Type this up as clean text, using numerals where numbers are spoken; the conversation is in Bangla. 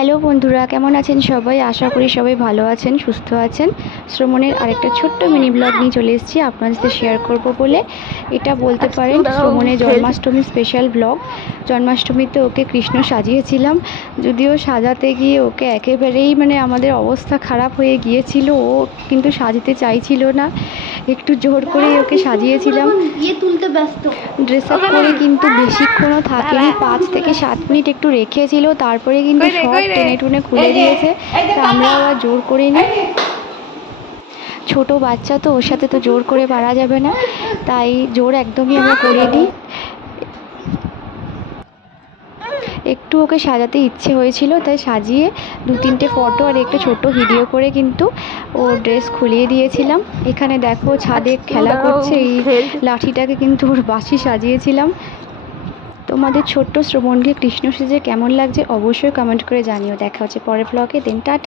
হ্যালো বন্ধুরা, কেমন আছেন সবাই? আশা করি সবাই ভালো আছেন, সুস্থ আছেন। শ্রমণের আরেকটা ছোট্ট মিনি ব্লগ নিয়ে চলে এসেছি আপনাদের সাথে শেয়ার করব বলে। এটা বলতে পারেন শ্রমণের জন্মাষ্টমী স্পেশাল ব্লগ। জন্মাষ্টমীতে ওকে কৃষ্ণ সাজিয়েছিলাম, যদিও সাজাতে গিয়ে ওকে একেবারেই আমাদের অবস্থা খারাপ হয়ে গিয়েছিল। ও কিন্তু সাজতে চাইছিল না, একটু জোর করেই ওকে সাজিয়েছিলাম। ড্রেস আপ করে কিন্তু বেশিক্ষণও থাকেনি, 5 থেকে 7 মিনিট একটু রেখেছিল, তারপরে কিন্তু সব টেনে টুনে খুলে দিয়েছে। তা আমরা আবার জোর করিনি, ছোট বাচ্চা তো, ওর সাথে তো জোর করে পারা যাবে না, তাই জোর একদমই আমরা করিনি। একটু ওকে সাজাতে ইচ্ছে হয়েছিল, তাই সাজিয়ে 2-3টে ফটো আর একটা ছোট ভিডিও করে কিন্তু ও ড্রেস খুলিয়ে দিয়েছিলাম। এখানে দেখো ছাদে খেলা করছে, এই লাঠিটাকে কিন্তু ওর বাসি সাজিয়েছিলাম। তোমাদের ছোট্ট শ্রবণকে কৃষ্ণ সেজে কেমন লাগছে অবশ্যই কমেন্ট করে জানিও। দেখা হচ্ছে পরের ব্লগে। দিন টাটা।